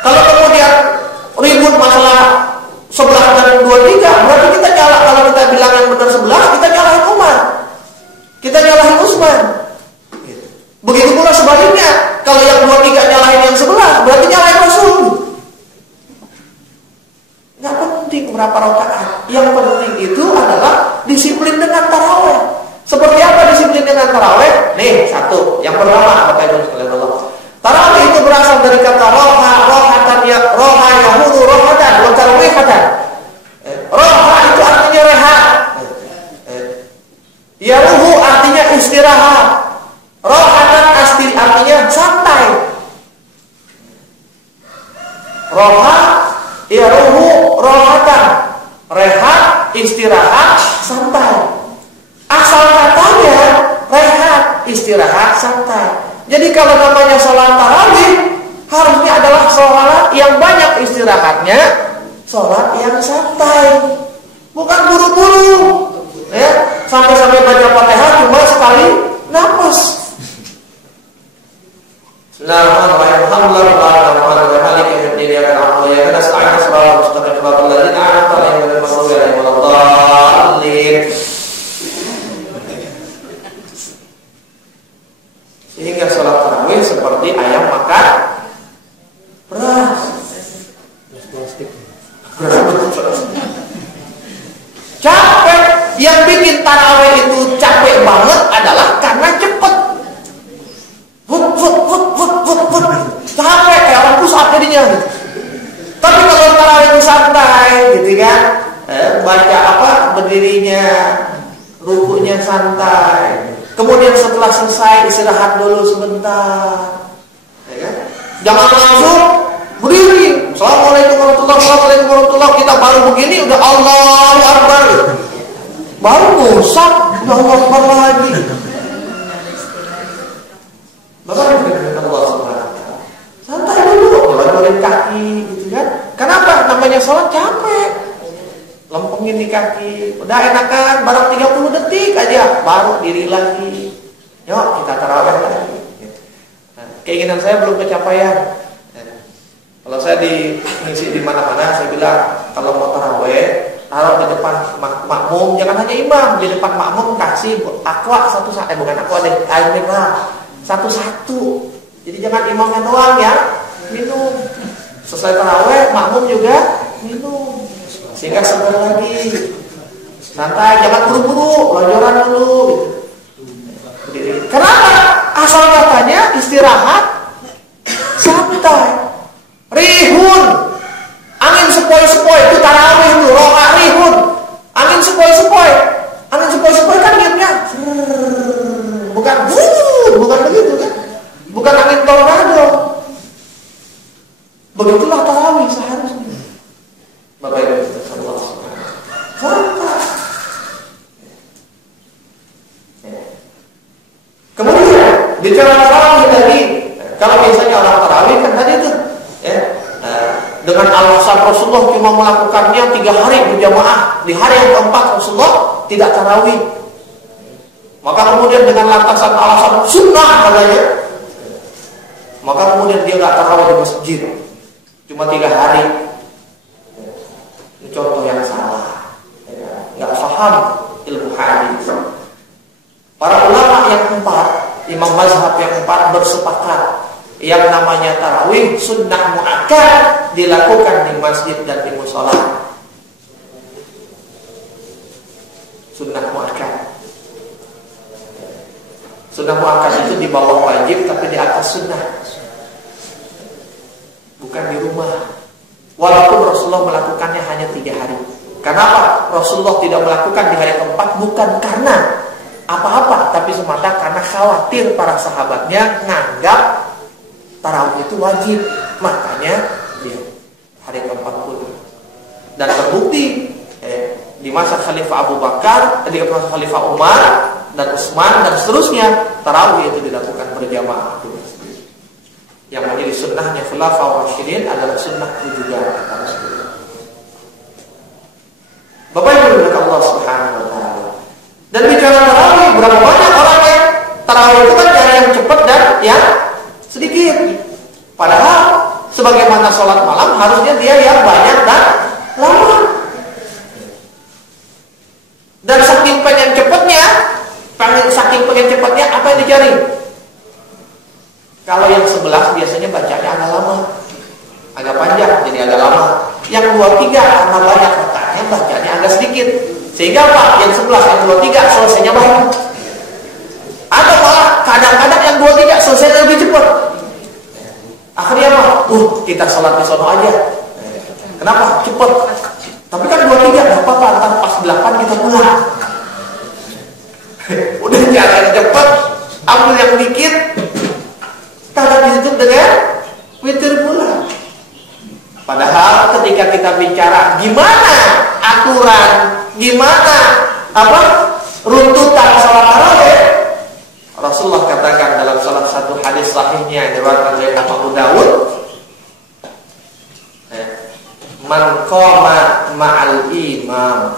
Kalau kemudian ribut masalah 11 dan 23, berarti kita nyala. Kalau kita bilang yang benar 11, kita nyalahin Umar, kita nyalahin Utsman. Begitu pula sebaliknya, kalau yang 23 nyalahin yang 11, berarti nyalahin Rasul. Gak penting berapa rakaat. Yang penting itu adalah disiplin dengan tarawih. Seperti apa disiplin dengan tarawih? Nih, satu. Yang pertama, Bapak Ibu sekalian Allah. Tarawih itu berasal dari kata rohatan ya, roha yahudu rohatan, wa tarwihatan. Roha itu artinya rehat. Yahudu artinya istirahat. Rohatan artinya santai. Roha yahudu rohatan, rehat, istirahat, santai. Asal katanya rehat, istirahat, santai. Jadi kalau namanya sholat tarawih, harusnya adalah sholat yang banyak istirahatnya, sholat yang santai, bukan buru-buru, ya, sampai-sampai baca Fatihah cuma sekali nafas. Sehingga sholat tarawih seperti ayam makan beras. Capek. Yang bikin tarawih itu capek banget adalah karena cepet. Capek kayak orang pusat jadinya. Tapi kalau tarawih itu santai, gitu kan, baca berdirinya, rukunya santai. Kemudian setelah selesai istirahat dulu sebentar, ya kan? Jangan langsung berdiri. Assalamualaikum warahmatullahi. Kita baru begini udah Allahu Akbar. Baru ngusap udah Allahu Akbar lagi. Bapak Allah Subhanahu. Santai dulu, jalan-jalan kaki, gitu kan? Kenapa? Namanya sholat capek. Lempengin di kaki, udah enakan, barang 30 detik aja, baru diri lagi. Yuk kita tarawih lagi. keinginan saya belum kecapaian. Kalau saya ngisi di mana-mana, saya bilang kalau mau taraweh, taruh di depan makmum, jangan hanya imam, di depan makmum kasih aqua satu-satu, bukan aqua deh, air mineral satu-satu. Jadi jangan imamnya doang ya minum. Selesai taraweh, makmum juga minum, sehingga segar lagi. Santai, jangan buru-buru, lonjoran dulu. Kenapa? Asal katanya istirahat, santai. Rihun, angin sepoi-sepoi, itu tarawih itu, roka rihun, angin sepoi-sepoi, angin sepoi-sepoi kan diamnya, bukan begitu kan, bukan angin tornado. Begitulah tarawih seharusnya. Bapak Ibu sekalian, santai. Kemudian bicara tarawih tadi, kalau biasanya orang tarawih kan tadi itu. Dengan alasan Rasulullah cuma melakukannya 3 hari berjamaah, di hari yang keempat Rasulullah tidak tarawih. Maka kemudian dengan alasan sunnah katanya, maka kemudian dia nggak tarawih di masjid, cuma 3 hari. Ini contoh yang salah, nggak paham ilmu hadis. Para ulama yang 4, imam mazhab yang 4 bersepakat yang namanya tarawih sunnah muakkad dilakukan di masjid dan di mushola. Sunnah muakkad. Sunnah muakkad itu di bawah wajib tapi di atas sunnah. Bukan di rumah. Walaupun Rasulullah melakukannya hanya 3 hari. Kenapa Rasulullah tidak melakukan di hari keempat? Bukan karena apa-apa, tapi semata karena khawatir para sahabatnya nganggap tarawih itu wajib, makanya dia hari ke-40. Dan terbukti di masa Khalifah Abu Bakar, di masa Khalifah Umar dan Utsman dan seterusnya, tarawih itu dilakukan berjamaah. Yang menjadi sunnahnya Khulafaur Rasyidin adalah sunnah itu juga kata Rasulullah. Bapak Ibu Allah Subhanahu wa taala. Dan bicara tarawih, berapa banyak orang yang tarawih itu kan yang cepat dan yang sedikit. Padahal sebagaimana sholat malam harusnya dia yang banyak dan lama. Dan saking pengen cepatnya apa yang dicari? Kalau yang 11 biasanya bacanya agak lama, agak panjang, jadi agak lama. Yang 23 karena banyak rakaatnya bacanya agak sedikit. Sehingga apa? Yang 11, yang 23 selesainya banyak. Atau malah kadang-kadang yang 23 selesainya lebih cepat. Akhirnya apa? Kita sholat di sono aja. Kenapa? Cepat. Tapi kan 23 gak apa-apa, ntar pas 8 kita pulang. Udah jalan cepat, ambil yang dikit, kagak ditutup dengan witir pula. Padahal ketika kita bicara gimana aturan, gimana runtutan sholat tarawih, Rasulullah katakan dalam salah satu hadis sahihnya diriwayatkan oleh Abu Dawud, man qama ma'al imam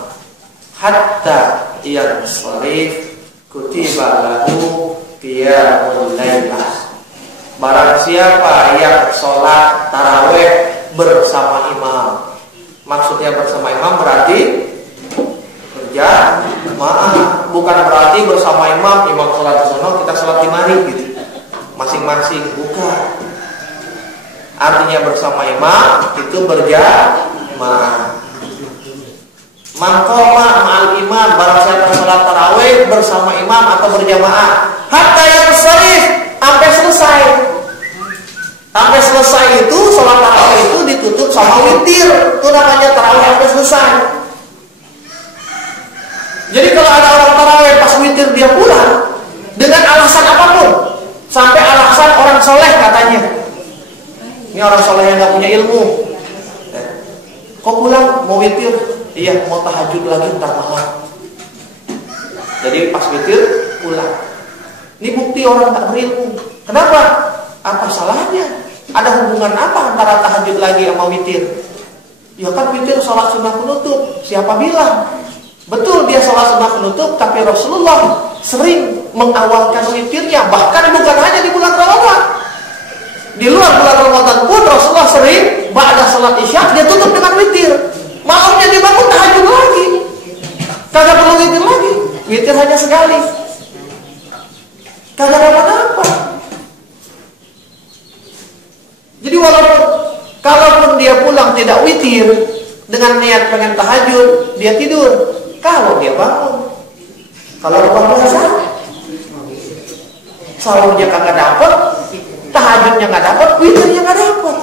hatta yansharif kutiba lahu qiyamul lailah. Barang siapa yang sholat tarawih bersama imam, maksudnya bersama imam berarti berjamaah, bukan berarti bersama imam sholat di sana kita sholat di mari gitu, masing-masing, bukan. Artinya bersama imam itu berjamaah. Mangkoma ma'al imam, barang siapa sholat tarawih bersama imam atau berjamaah hatta yansharif, sampai selesai. Sampai selesai itu sholat tarawih itu ditutup sama witir, itu namanya tarawih sampai selesai. Jadi kalau ada orang tarawih pas witir dia pulang dengan alasan apapun, sampai alasan orang soleh katanya, ini orang soleh yang nggak punya ilmu, kok pulang mau witir? Iya, mau tahajud lagi ntar malam. Jadi pas witir pulang. Ini bukti orang tak berilmu. Kenapa? Apa salahnya? Ada hubungan apa antara tahajud lagi sama witir? Ya kan witir sholat sunnah penutup. Siapa bilang? Betul dia sholat sunnah penutup, tapi Rasulullah sering mengawalkan witirnya. Bahkan bukan hanya di bulan Ramadan. Di luar bulan Ramadan pun Rasulullah sering ba'da salat Isya dia tutup dengan witir. Malamnya dibangun tahajud lagi. Kagak perlu witir lagi. Witir hanya sekali. Kagak apa-apa. Jadi kalaupun dia pulang tidak witir dengan niat pengen tahajud, dia tidur. Kalau dia bangun, kalau lupa puasa, sahurnya kagak dapat, tahajudnya nggak dapat, witirnya nggak dapat.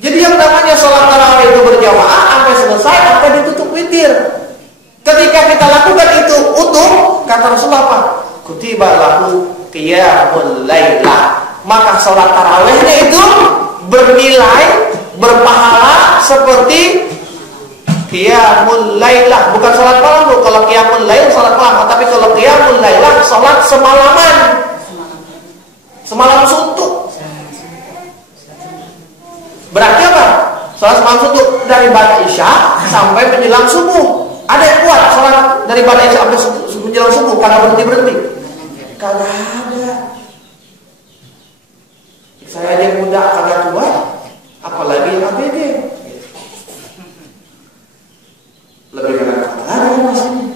Jadi yang namanya sholat tarawih itu berjamaah sampai selesai, sampai ditutup witir. Ketika kita lakukan itu utuh, kata Rasulullah apa? Kutiba lahu qiyamul lailah. Maka sholat tarawihnya itu bernilai, berpahala seperti qiyamul lailah. Bukan sholat malam loh. Kalau qiyamul lail sholat malam, tapi kalau qiyamul lailah sholat semalaman. Semalam suntuk. Berarti apa? Sholat semalam suntuk dari ba'da Isya sampai menjelang subuh. Ada yang kuat sholat dari ba'da Isya sampai menjelang subuh karena berhenti? Kagak ada. Saya aja muda kagak tua, apalagi yang ABG. Lebih kagak lagi maksudnya.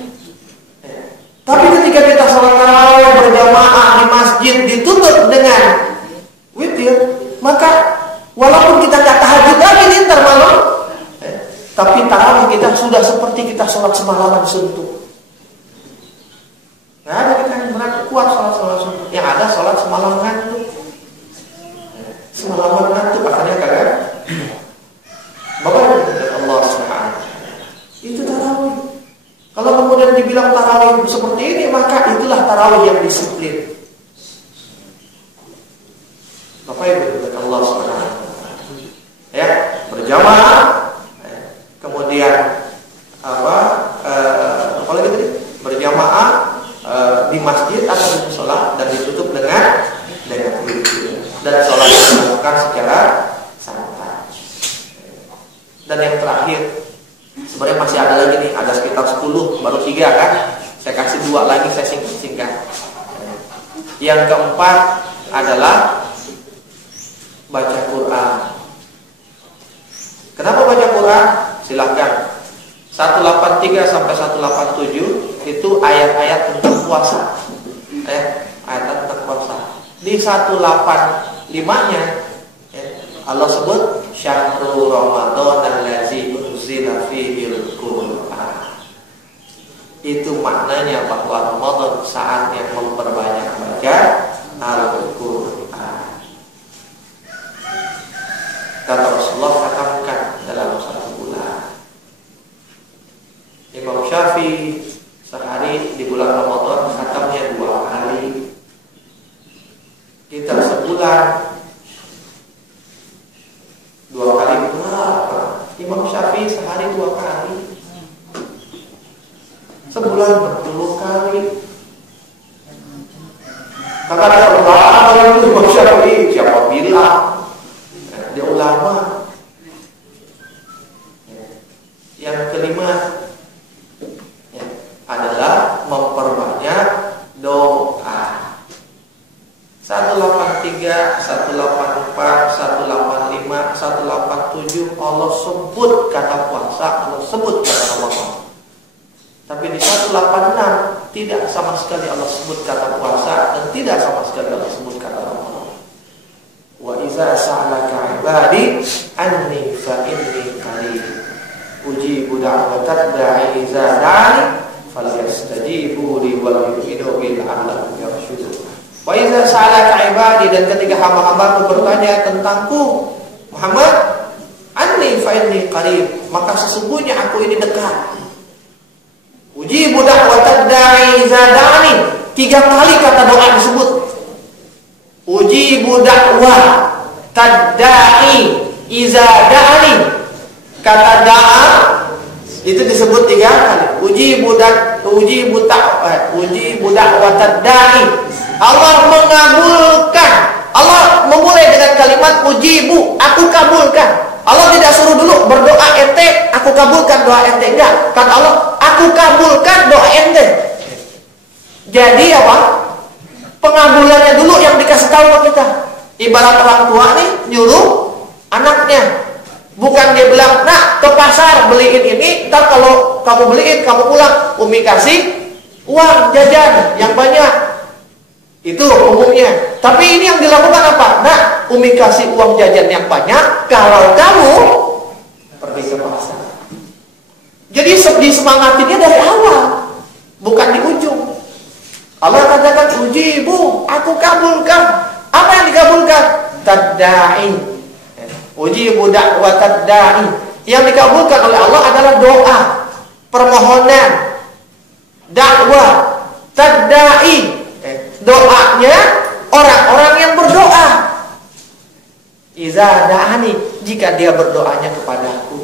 Tapi ketika kita sholat tarawih berjamaah di masjid ditutup dengan witir, maka walaupun kita nggak tahajud lagi di ntar malam, tapi tarawih kita sudah seperti kita sholat semalaman suntuk. Nggak ada kita yang berat kuat sholat suntuk. Yang ada sholat semalam ngantuk. Semalaman ngantuk akhirnya kagak. Bapak Allah Subhanahu. Itu tarawih. Kalau kemudian dibilang tarawih seperti ini, maka itulah tarawih yang disiplin. Bapak Ibu Allah Subhanahu. Ya, berjamaah, kemudian apa lagi tadi? Berjamaah di masjid atau di sholat dan ditutup dengan witir. Dan sholat dilakukan secara santai. Dan yang terakhir, sebenarnya masih ada lagi nih, ada sekitar 10, baru 3 kan? Saya kasih 2 lagi, saya singkat. Yang keempat adalah baca Quran. Kenapa baca Quran? Silahkan 183 sampai 187 itu ayat-ayat tentang puasa. Ayat tentang puasa. Di 185-nya Allah sebut syahrul Ramadan allazi unzila fihil Qur'an. Itu maknanya bahwa Ramadan saatnya memperbanyak baca Al-Qur'an. Kata Rasulullah, katakan dalam 1 bulan. Imam Syafi'i sehari di bulan Ramadan khatamnya 2 kali. Kita sebulan 2 kali berapa? Imam Syafi'i sehari 2 kali. Sebulan 40 kali. Kata Allah, Imam Syafi'i siapa bilang? Dia ulama. Yang kelima adalah memperbanyak doa. 183, 184, 185, 187 Allah sebut kata puasa, Allah sebut kata Ramadan. Tapi di 186 tidak sama sekali Allah sebut kata puasa dan tidak sama sekali Allah sebut kata Ramadan. Wa iza sa'alaka ibadi anni fa inni qarib ujibu da'watad da'i iza da'ani falyastajibu li wal yu'minu bil la'allahum yarshudun. Wa iza sa'alaka ibadi, dan ketika hamba-hambaku bertanya tentangku Muhammad, anni fa inni qarib, maka sesungguhnya aku ini dekat. Ujibu da'watad da'i iza da'ani, 3 kali kata doa disebut. Ujibu da'wa tadda'i iza da'ani. Kata da'a itu disebut 3 kali. Ujibu da'wa tadda'i. Allah mengabulkan. Allah memulai dengan kalimat ujibu, aku kabulkan. Allah tidak suruh dulu berdoa ente, aku kabulkan doa ente. Enggak. Kata Allah, aku kabulkan doa ente. Jadi apa? pengabulannya dulu yang dikasih tahu ke kita. Ibarat orang tua nih nyuruh anaknya, bukan dia bilang, nak ke pasar beliin ini, ntar kalau kamu beliin kamu pulang, umi kasih uang jajan yang banyak. Itu umumnya. Tapi ini yang dilakukan apa? Nah, umi kasih uang jajan yang banyak kalau kamu pergi ke pasar. Jadi disemangatinnya dari awal, bukan di ujung. Allah katakan, uji ibu, aku kabulkan. Apa yang dikabulkan? Tadda'i. Uji ibu dakwah tadda'i. Yang dikabulkan oleh Allah adalah doa, permohonan, dakwah, tadda'i. Doanya orang-orang yang berdoa. Iza da'ani, jika dia berdoanya kepadaku.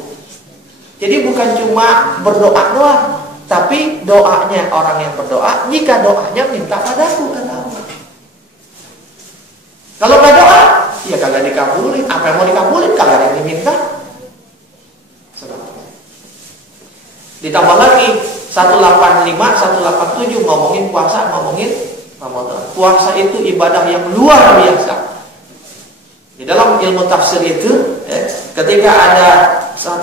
Jadi bukan cuma berdoa doang, tapi doanya orang yang berdoa jika doanya minta padaku, kata Allah. Kalau nggak doa, ya kagak dikabulin. Apa yang mau dikabulin kagak ada yang diminta. Ditambah lagi 185, 187 ngomongin puasa, ngomongin Ramadan. Puasa itu ibadah yang luar biasa. Di dalam ilmu tafsir itu, ketika ada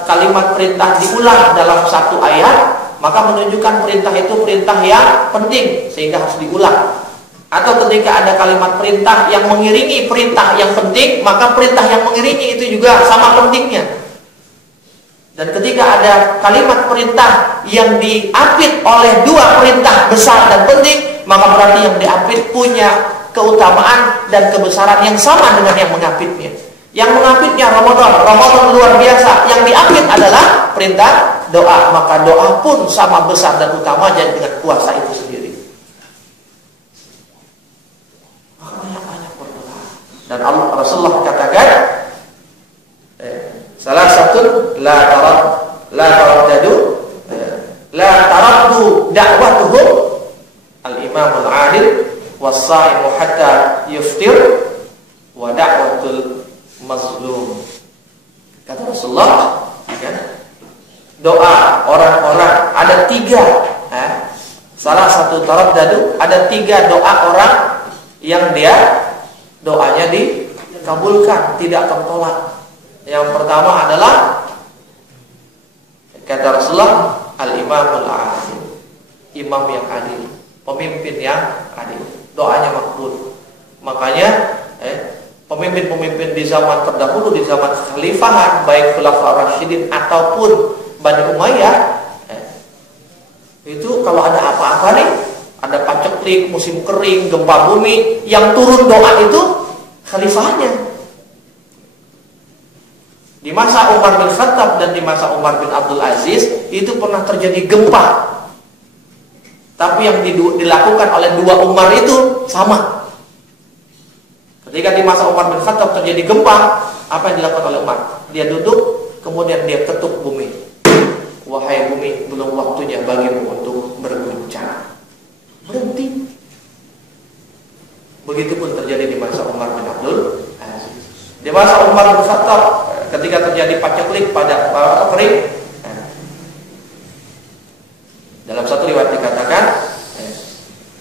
kalimat perintah diulang dalam satu ayat, maka menunjukkan perintah itu perintah yang penting sehingga harus diulang. Atau ketika ada kalimat perintah yang mengiringi perintah yang penting, maka perintah yang mengiringi itu juga sama pentingnya. Dan ketika ada kalimat perintah yang diapit oleh dua perintah besar dan penting, maka berarti yang diapit punya keutamaan dan kebesaran yang sama dengan yang mengapitnya. Yang mengapitnya Ramadan luar biasa. Yang diapit adalah perintah doa, maka doa pun sama besar dan utamanya dengan puasa itu sendiri. Maka banyak-banyak berdoa. Dan Rasulullah katakan, salah satu la taraddu da'watuhum al-imam al-adil was-sa'imu hatta yuftir wa da'watul mazlum. Kata Rasulullah, doa orang-orang ada tiga. Salah satu taraddadu, ada tiga doa orang yang dia doanya dikabulkan, tidak tertolak. Yang pertama adalah kata Rasulullah al-imamul adil, imam yang adil, pemimpin yang adil, doanya makbul. Makanya pemimpin-pemimpin di zaman terdahulu, di zaman kekhalifahan, baik Khulafaur Rasyidin ataupun Bani Umayyah, itu kalau ada apa-apa nih, ada paceklik, musim kering, gempa bumi, yang turun doa itu khalifahnya. Di masa Umar bin Khattab dan di masa Umar bin Abdul Aziz itu pernah terjadi gempa. Tapi yang dilakukan oleh dua Umar itu sama. Ketika di masa Umar bin Khattab terjadi gempa, apa yang dilakukan oleh Umar? Dia duduk, kemudian dia ketuk bumi. Wahai bumi, belum waktunya bagimu untuk berguncang. Berhenti. Begitupun terjadi di masa Umar bin Abdul Aziz. Di masa Umar bin Khattab, ketika terjadi paceklik pada kering, dalam satu riwayat dikatakan,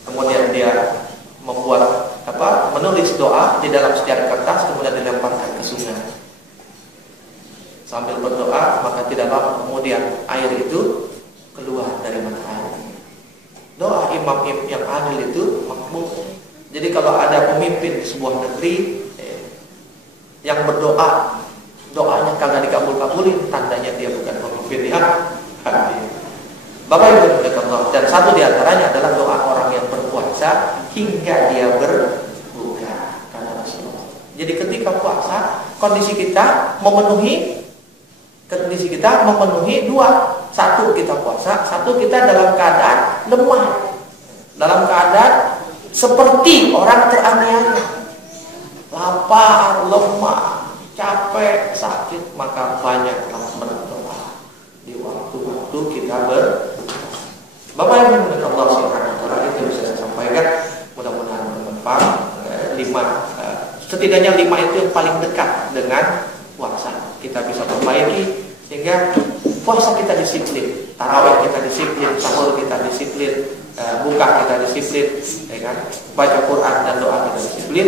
kemudian dia membuat menulis doa di dalam setiap kertas, kemudian dilemparkan ke sungai. Sambil berdoa, maka tidak lama kemudian air itu keluar dari mata air. Doa imam yang adil itu makmum. Jadi kalau ada pemimpin di sebuah negeri yang berdoa, doanya kagak dikabul-kabulin, tandanya dia bukan pemimpin yang adil. Bapak Ibu Allah, dan satu di antaranya adalah doa orang yang berpuasa hingga dia berbuka, kata Rasulullah. Jadi ketika puasa, kondisi kita memenuhi dua. Satu, kita puasa. Satu, kita dalam keadaan lemah, dalam keadaan seperti orang teraniaya, lapar, lemah, capek, sakit. Maka banyaklah berdoa di waktu-waktu kita Bapak yang dimuliakan Allah Subhanahu wa taala, itu bisa saya sampaikan, mudah-mudahan bermanfaat. Setidaknya 5 itu yang paling dekat dengan puasa. Kita bisa perbaiki sehingga puasa kita disiplin, tarawih kita disiplin, sahur kita disiplin, buka kita disiplin, ya kan? Baca Quran dan doa kita disiplin.